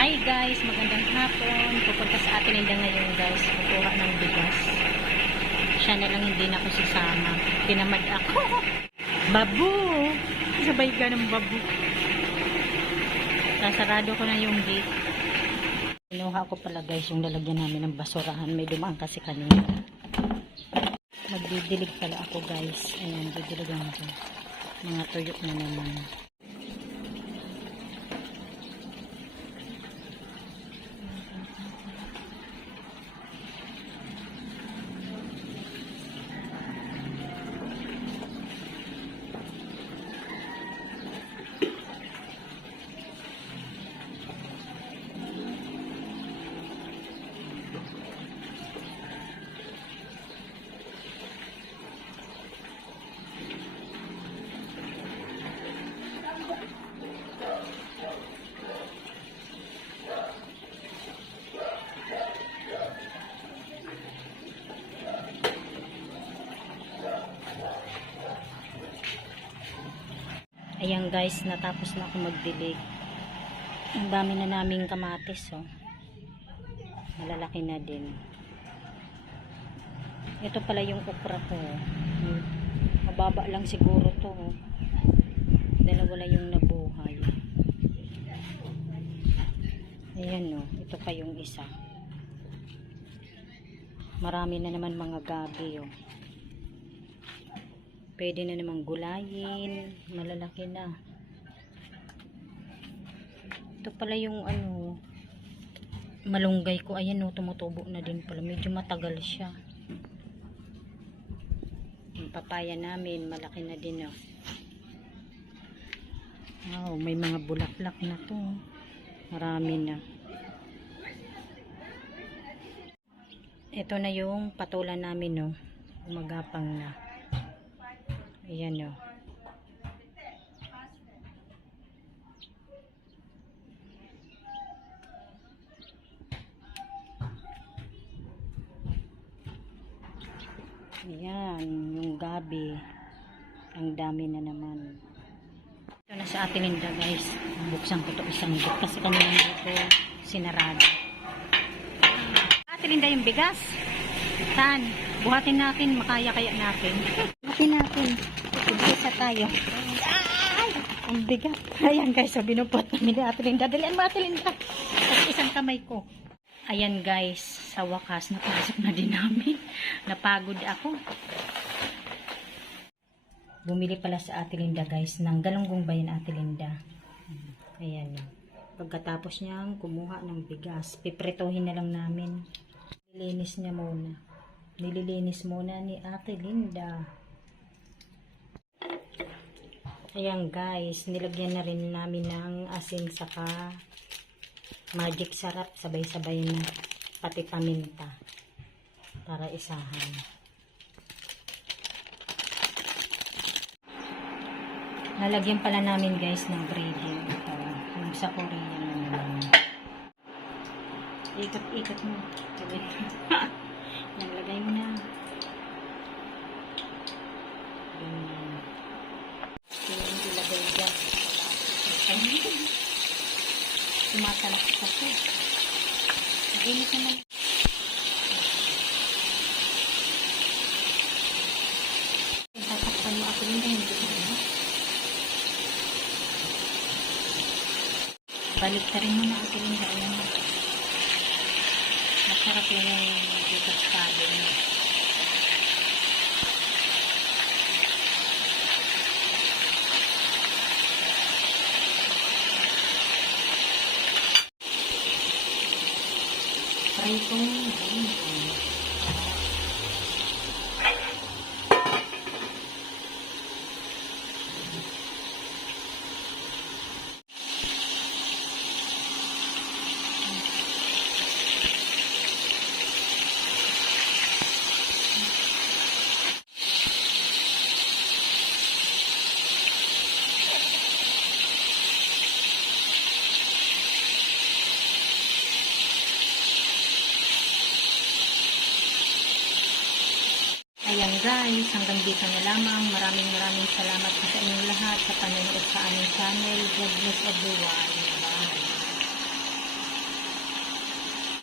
Hi guys, magandang hapon. Pupunta sa atin hindi ngayon guys. Kukuha ng bigas. Siya na lang hindi na ako sasama. Pinamad ako. Babu! Sabay ka ng babu. Sasarado ko na yung gate. Kinuha ko pala guys yung lalagyan namin ng basurahan. May dumaan kasi kanina. Magdidilig pala ako guys. Ayan, didiligan ko. Mga tuyok na naman. Ayan guys, natapos na ako magdilig. Ang dami na naming kamatis, oh. Malalaki na din. Ito pala yung okra ko. Mababa lang siguro to, oh. Dalawa lang yung nabuhay. Ayan, oh. Ito pa yung isa. Marami na naman mga gabi, oh. Pwede na namang gulayin. Malalaki na. Ito pala yung ano, malunggay ko. Ayan o, tumutubo na din pala. Medyo matagal siya. Yung papaya namin, malaki na din o. Wow, may mga bulaklak na to. Marami na. Ito na yung patulan namin o. Umagapang na. Ayan o. Ayan, yung gabi. Ang dami na naman. Ito na sa atin Linda guys. Buksan ko ito isang bit kasi kanina dito sinarado. Atin Linda yung bigas. Saan? Buhatin natin, makaya kaya natin. Buhatin natin. Isa tayo. Ay! Ang bigat. Ayan guys, so binupot namin ni Ate Linda. Dalian mo Ate Linda. At isang kamay ko. Ayan guys, sa wakas, napasok na din namin. Napagod ako. Bumili pala sa Ate Linda guys, ng galunggong ba yan Ate Linda? Ayan. Pagkatapos niyang kumuha ng bigas, pipritohin na lang namin. Nililinis niya muna. Nililinis muna ni Ate Linda. Ayan guys, nilagyan na rin namin ng asin saka magic sarap, sabay-sabay na, pati paminta para isahan. Lalagyan pala namin guys ng breading. Ito, yung sa Korean naman. Ikot-ikot mo. Nalagay mo na. Ganyan. Yung ilagay dyan. Tumatalak sa po. Naginit naman. Tatakpan mo ako yun. Hindi na. Balik ka rin mo na ako yun. Masarap yun yung tostado niya. Pritong ganito. Ayan guys, hanggang dito na lamang. Maraming salamat sa inyong lahat sa panonood sa aming channel. God bless everyone.